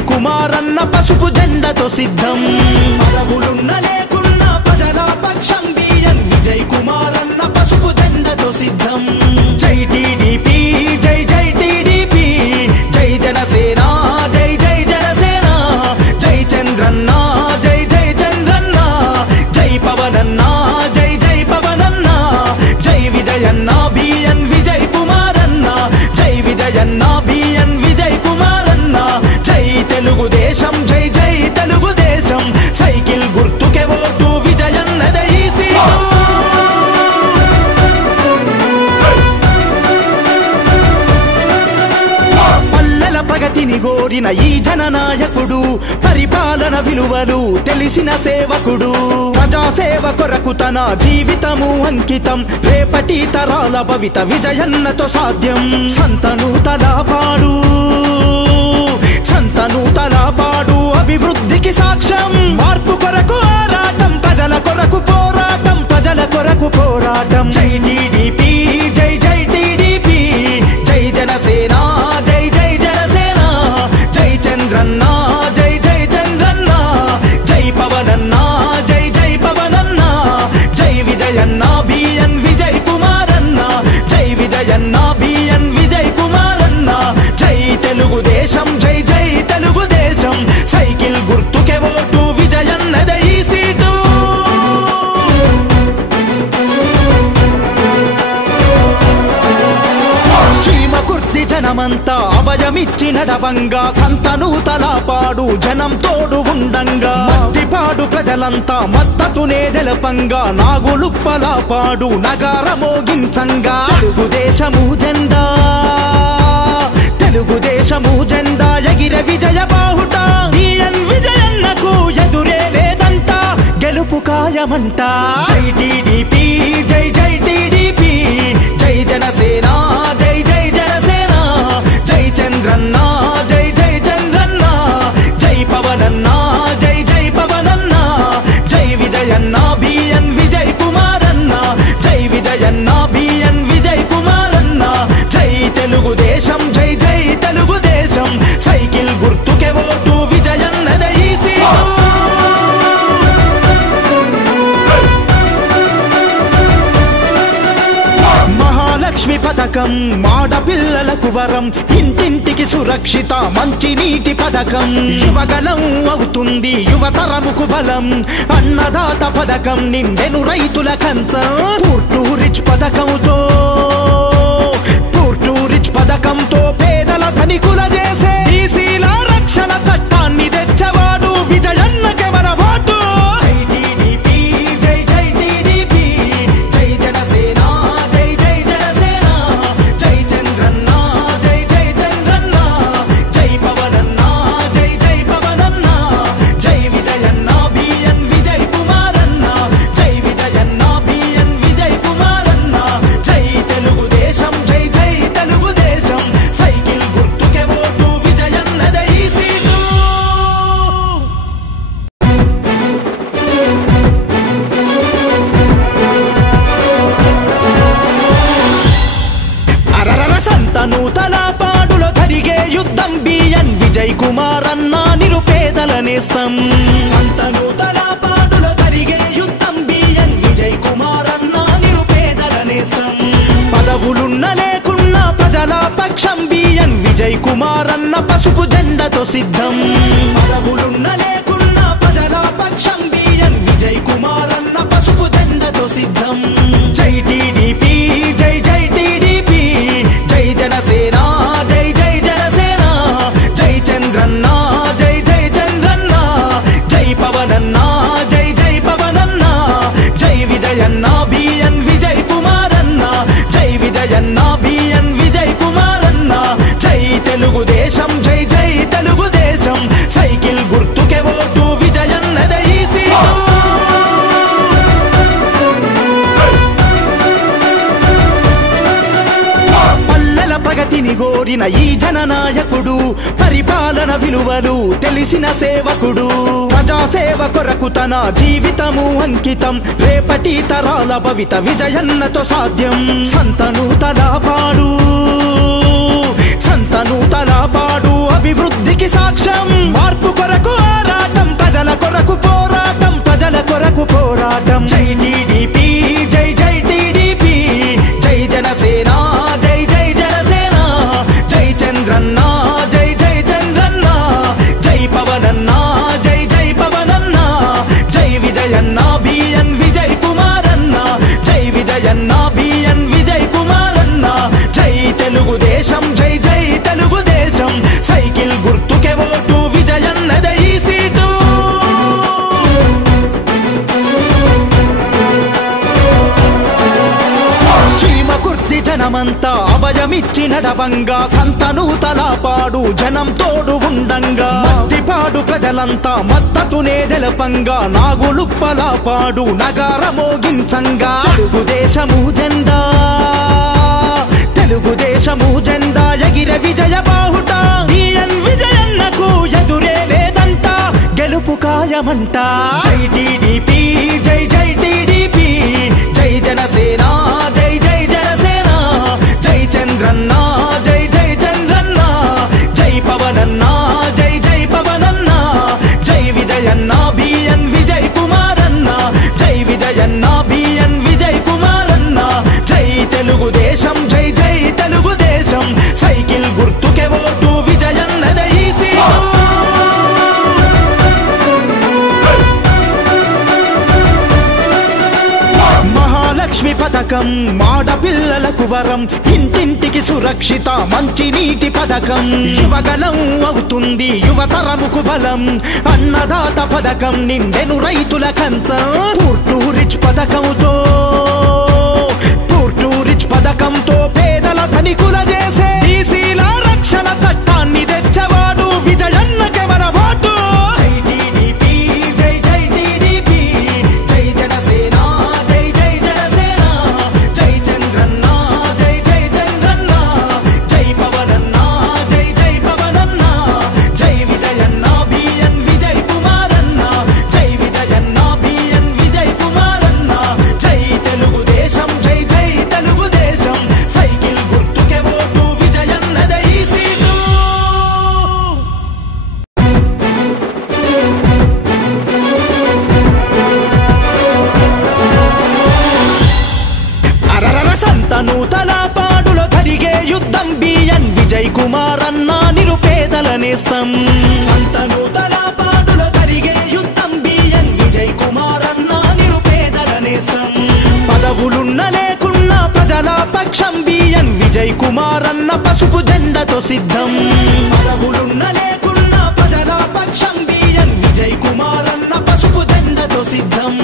విజయ్ కుమార్ అన్న పసుపు జెండతో సిద్ధం పదవులున్న లేకున్నా ప్రజల పక్షం బిఎన్ విజయ్ కుమార్ అన్న పసుపు జెండతో సిద్ధం జై టీడీపీ జై జై టీడీపీ జై జనసేన జై జై జనసేన జై చంద్రన్న జై జై చంద్రన్న జై పవనన్న జై జై పవనన్న జై విజయన్న బిఎన్ విజయ్ కుమార్ అన్న జై విజయన్న బిఎన్ విజయ్ కుమార్ అన్న జై తెలుగుదేశం జై జై తెలుగుదేశం సైకిల్ గుర్తుకే ఓటు విజయన్నదే ఈ సీటు పల్లెల ప్రగతిని గోరిన ఈ జననాయకుడు పరిపాలన విలువలు తెలిసిన సేవకుడు ప్రజాసేవ కొరకు తన జీవితము అంకితం రేపటి తరాల భవిత విజయన్నతో సాధ్యం సంతను తలపాడు అభివృద్ధికి సాక్ష్యం మార్పు కొరకు ఆరాటం ప్రజల కొరకు పోరాటం జై టీడీపీ జై జై టీడీపీ జై జనసేన జై జై జనసేన జై చంద్రన్న జై జై చంద్రన్న జై పవనన్న జై జై పవనన్న జై విజయన్న బిఎన్ విజయ్ కుమార్ అన్న జై విజయన్న బిఎన్ విజయ్ కుమార్ అన్న జై తెలుగుదేశం జై జై తెలుగుదేశం సైకిల్ గుర్తుకే ఓటు విజయన్నదే ఈ సీటు చీమ కుర్తి జనమంతా అభయమిచ్చి నడవంగా సంతను తలపాడు జనం తోడు ఉండంగా మత్తిపాడు ప్రజలంతా మద్దతునే తెలపంగా నాగులుప్పలపాడు నగారమోగించంగా తెలుగుదేశము జెండా ఎగిరే విజయ బాహుట బిఎన్ విజయన్నకు ఎదురే లేదంట గెలుపు ఖాయమంట జై టీడీపీ జై జై టీడీపీ జై జనసేన జై జై జనసేన జై చంద్రన్న జై జై చంద్రన్న జై పవనన్న జై జై పవనన్న జై విజయన్న బిఎన్ విజయ్ కుమార్ అన్న జై విజయన్న బిఎన్ విజయ్ కుమార్ అన్న జై తెలుగుదేశం జై జై తెలుగుదేశం సైకిల్ గుర్తుకే ఓటు విజయన్నదే ఈ సీటు మహాలక్ష్మి పథకం మాడపిల్లలకు వరం ఇంటింటికి సురక్షిత మంచి నీటి పథకం యువగలం అవుతుంది యువతరముకు బలం అన్నదాత పథకం నిండెను రైతుల కంచం పూర్టు రిచ్ పథకంతో పేదల ధనికుల చేసే బీసీల రక్షణ చట్టాన్ని తెచ్చవాడు విజయన్నకే మన ఓటు జై టీడీపీ జై జై టీడీపీ జై జనసేన జై జై జనసేన జై చంద్రన్న జై జై చంద్రన్న జై పవనన్న జై జై పవనన్న జై విజయన్న బిఎన్ విజయ్ కుమార్ అన్న జై విజయన్న బిఎన్ విజయ్ కుమార్ అన్న జై తెలుగుదేశం జై జై తెలుగుదేశం సైకిల్ గుర్తుకే ఓటు విజయన్నదే ఈ సీటు అరరర సంతను తలపాడులో జరిగే యుద్ధం బిఎన్ విజయ్ కుమార్ అన్న నిరుపేదల నేస్తం సంతను తలపాడులో జరిగే యుద్ధం బిఎన్ విజయ్ కుమార్ అన్న నిరుపేదల నేస్తం పదవులున్న లేకున్నా ప్రజల పక్షం బిఎన్ విజయ్ కుమార్ అన్న పసుపు జెండతో సిద్ధం పదవులున్న లేకున్నా ప్రజల పక్షం బిఎన్ విజయ్ కుమార్ అన్న పసుపు జెండతో సిద్ధం జై టీడీపీ జై జై టీడీపీ జై జనసేన జై జై జనసేన జై చంద్రన్న జై జై చంద్రన్న జై పవనన్న జై జై పవనన్న జై విజయన్న బిఎన్ విజయ్ కుమార్ అన్న జై విజయన్న బిఎన్ విజయ్ కుమార్ అన్న జై తెలుగుదేశం జై జై తెలుగుదేశం సైకిల్ గుర్తుకే ఓటు విజయన్నదే ఈ సీటు పల్లెల ప్రగతిని గోరిన ఈ జననాయకుడు పరిపాలన విలువలు తెలిసిన సేవకుడు ప్రజాసేవ కొరకు తన జీవితము అంకితం రేపటి తరాల భవిత విజయన్నతో సాధ్యం సంతను తలపాడు అభివృద్ధికి సాక్ష్యం మార్పు కొరకు ఆరాటం ప్రజల కొరకు పోరాటం ప్రజల కొరకు పోరాటం జై టీడీపీ జై జై టీడీపీ జై జనసేన జై జై జనసేన జై చంద్రన్న జై జై చంద్రన్న జై పవనన్న జై జై పవనన్న జై విజయన్న బిఎన్ విజయ్ కుమారన్న జై విజయన్న బిఎన్ విజయ్ కుమారన్న జై తెలుగుదేశం జై జై తెలుగుదేశం సైకిల్ గుర్తుకే ఓటు విజయన్నదే ఈ సీటు చీమ కుర్తి జనమంతా అభయమిచ్చి నడవంగా సంతను తలపాడు జనం తోడు ఉండంగా మద్దిపాడు ప్రజలంతా మద్దతునే తెలపంగా నాగులుప్పలపాడు నగార మోగించంగా తెలుగుదేశము జెండా తెలుగుదేశము జెండా ఎగిరే విజయ బాహుట బిఎన్ విజయన్నకు ఎదురే లేదంట గెలుపు ఖాయమంట జై టీడీపీ జై జై టీడీపీ జై జనసేన జై జై జనసేన జై చంద్రన్న జై జై చంద్రన్న జై పవనన్న జై జై పవనన్న జై విజయన్న బిఎన్ విజయ్ కుమారన్న జై విజయన్న బిఎన్ విజయ్ కుమారన్న జై తెలుగుదేశం జై జై తెలుగుదేశం సైకిల్ గుర్తుకే ఓటు విజయన్నదే ఈ సీటు మహాలక్ష్మి పథకం మాడపిల్లలకు వరం ఇంటింటికి సురక్షిత మంచి నీటి పథకం యువగలం అవుతుంది యువతరముకు బలం అన్నదాత పథకం నిండెను రైతుల కంచం పూర్టు రిచ్ పథకంతో పేదల ధనికుల చేసే బీసీల రక్షణ చట్టాన్ని తెచ్చవాడు విజయన్నకే మన ఓటు జై టీడీపీ జై జై టీడీపీ జై జనసేన జై జై జనసేన జై చంద్రన్న జై జై చంద్రన్న జై పవనన్న జై జై పవనన్న జై విజయన్న బిఎన్ విజయ్ కుమారన్న జై విజయన్న బిఎన్ విజయ్ కుమారన్న జై తెలుగుదేశం జై జై తెలుగుదేశం సైకిల్ గుర్తుకే ఓటు విజయన్నదే ఈ సీటు అరరర సంతను తలపాడులో జరిగే యుద్ధం బిఎన్ విజయ్ కుమారన్న నిరుపేదల నేస్తం సంతను తలపాడులో జరిగే యుద్ధం బిఎన్ విజయ్ కుమారన్న నిరుపేదల నేస్తం పదవులున్న లేకున్నా ప్రజల పక్షం బిఎన్ విజయ్ కుమారన్న పసుపు జెండతో సిద్ధం పదవులున్న లేకున్నా ప్రజల పక్షం బిఎన్ విజయ్ కుమారన్న పసుపు జెండతో సిద్ధం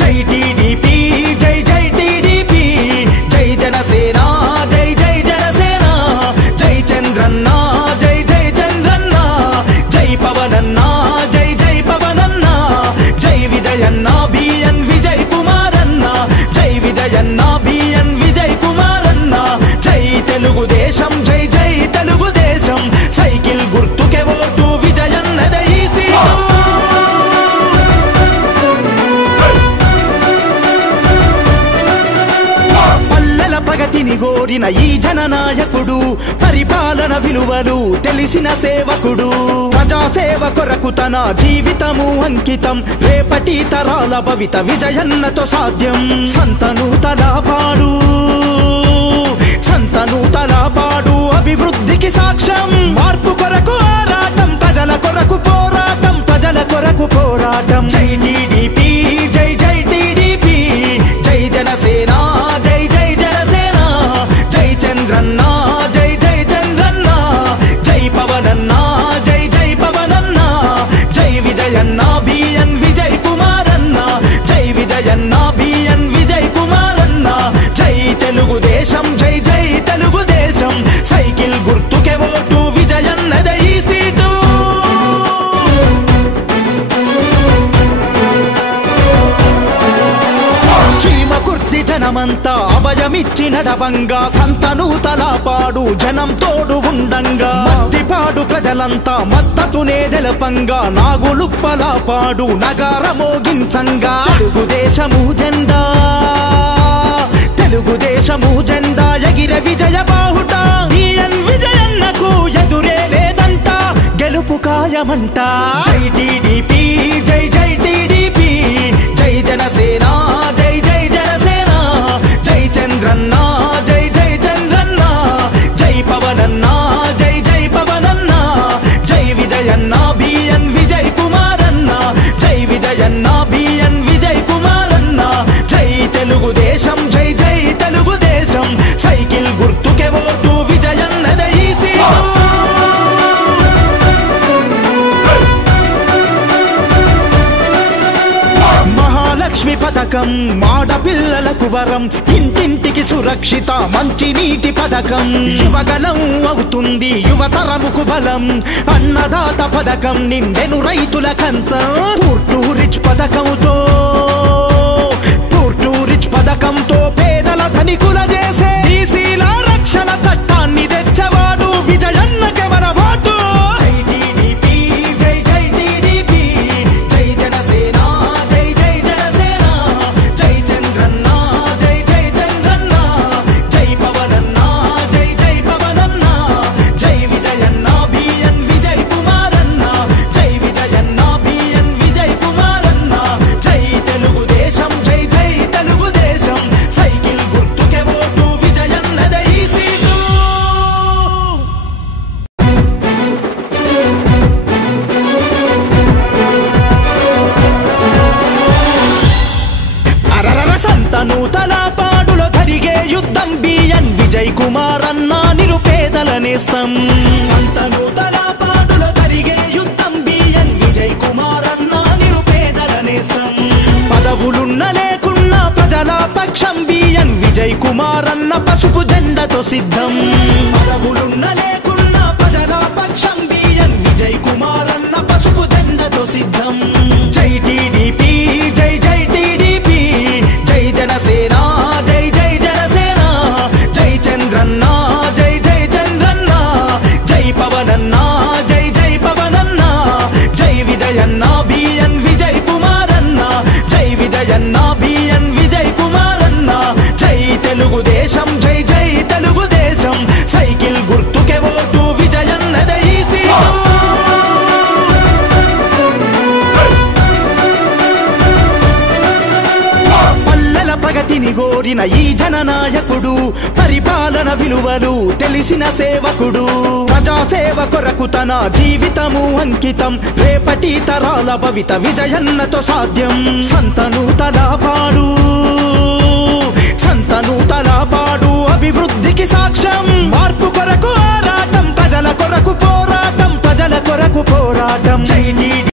జై టీడీపీ జై జై టీడీపీ జై జనసేన జై జై జనసేన జై చంద్రన్న జై జై చంద్రన్న జై పవనన్న జై జై పవనన్న జై విజయన్న బిఎన్ విజయ్ కుమారన్న జై విజయన్న బిఎన్ విజయ్ కుమారన్న జై తెలుగుదేశం జై జై తెలుగుదేశం సైకిల్ గుర్తుకే ఓటు విజయన్నదే ఈ సీటు పల్లెల ప్రగతిని గోరిన ఈ జననాయకుడు పరిపాలన విలువలు తెలిసిన సేవకుడు ప్రజాసేవ కొరకు తన జీవితము అంకితం రేపటి తరాల భవిత విజయన్నతో సాధ్యం సంతను తలపాడు అభివృద్ధికి సాక్ష్యం మార్పు కొరకు ఆరాటం ప్రజల కొరకు పోరాటం ప్రజల కొరకు పోరాటం జై టీడీపీ జై జై టీడీపీ జై జనసేన జై జై జనసేన జై చంద్రన్న జై జై చంద్రన్న జై పవనన్న జై జై పవనన్న జై విజయన్న బిఎన్ విజయ్ కుమారన్న జై విజయన్న బిఎన్ విజయ్ కుమారన్న జై తెలుగుదేశం జై జై తెలుగుదేశం సైకిల్ గుర్తుకే ఓటు విజయన్నదే ఈ సీటు చీమ కుర్తి జనమంతా అభయమిచ్చి నడవంగా సంతను తలపాడు జనం తోడు ఉండంగా మద్దిపాడు ప్రజలంతా మద్దతునే తెలపంగా నాగులుప్పలపాడు నగార మోగించంగా తెలుగుదేశము జెండా ఎగిరే విజయ బాహుట బిఎన్ విజయన్నకు ఎదురే లేదంట ఖాయమంట జై టీడీపీ జై జై టీడీపీ జై జనసేన జై జై జనసేన జై చంద్రన్న జై జై చంద్రన్న జై పవనన్న జై జై పవనన్న జై విజయన్న బిఎన్ విజయ్ కుమారన్న జై విజయన్న బిఎన్ విజయ్ కుమారన్న జై తెలుగుదేశం జై జై తెలుగుదేశం సైకిల్ గుర్తుకే ఓటు విజయన్నదే ఈ సీటు మహాలక్ష్మి పథకం మాడపిల్లలకు వరం ఇంటింటికి సురక్షిత మంచి నీటి పథకం యువగలం అవుతుంది యువతరముకు బలం అన్నదాత పథకం నిండెను రైతుల కంచం పూర్ టు రిచ్ పథకంతో పేదల ధనికుల చేసే బీసీల రక్షణ చట్టాన్ని తెచ్చవాడు విజయన్నకే మన ఓటు జై టీడీపీ జై జై టీడీపీ జై జనసేన జై జై జనసేన జై చంద్రన్న జై జై చంద్రన్న జై పవనన్న జై జై పవనన్న జై విజయన్న బిఎన్ విజయ్ కుమారన్న జై విజయన్న బిఎన్ విజయ్ కుమారన్న జై తెలుగుదేశం జై జై తెలుగుదేశం సైకిల్ గుర్తుకే ఓటు విజయన్నదే ఈ సీటు అరరర సంతనూతల పాడులో జరిగే యుద్ధం బిఎన్ విజయ్ కుమారన్న నిరుపేదల నేస్తం సంతనూతల పాడులో జరిగే యుద్ధం బిఎన్ విజయ్ కుమారన్న నిరుపేదల నేస్తం పదవులున్న లేకున్నా ప్రజల పక్షం బిఎన్ విజయ్ కుమారన్న పసుపు జెండతో సిద్ధం పదవులున్న లేకున్నా ప్రజల పక్షం బిఎన్ విజయ్ కుమారన్న పసుపు జెండతో సిద్ధం జై టీడీపీ జై జై టీడీపీ జై జనసేన జై జై జనసేన జై చంద్రన్న జై జై చంద్రన్న జై పవనన్న జై జై పవనన్న జై విజయన్న బిఎన్ విజయ్ కుమారన్న జై విజయన్న బిఎన్ విజయ్ కుమారన్న జై తెలుగుదేశం జై జై తెలుగుదేశం సైకిల్ గుర్తుకే ఓటు విజయన్నదే ఈ సీటు పల్లెల ప్రగతిని కోరిన ఈ జననాయకుడు పరిపాలన విలువలు తెలిసిన సేవకుడు ప్రజాసేవ కొరకు తన జీవితము అంకితం రేపటి తరాల భవిత విజయన్నతో సాధ్యం సంతనూతల పాడు అభివృద్ధి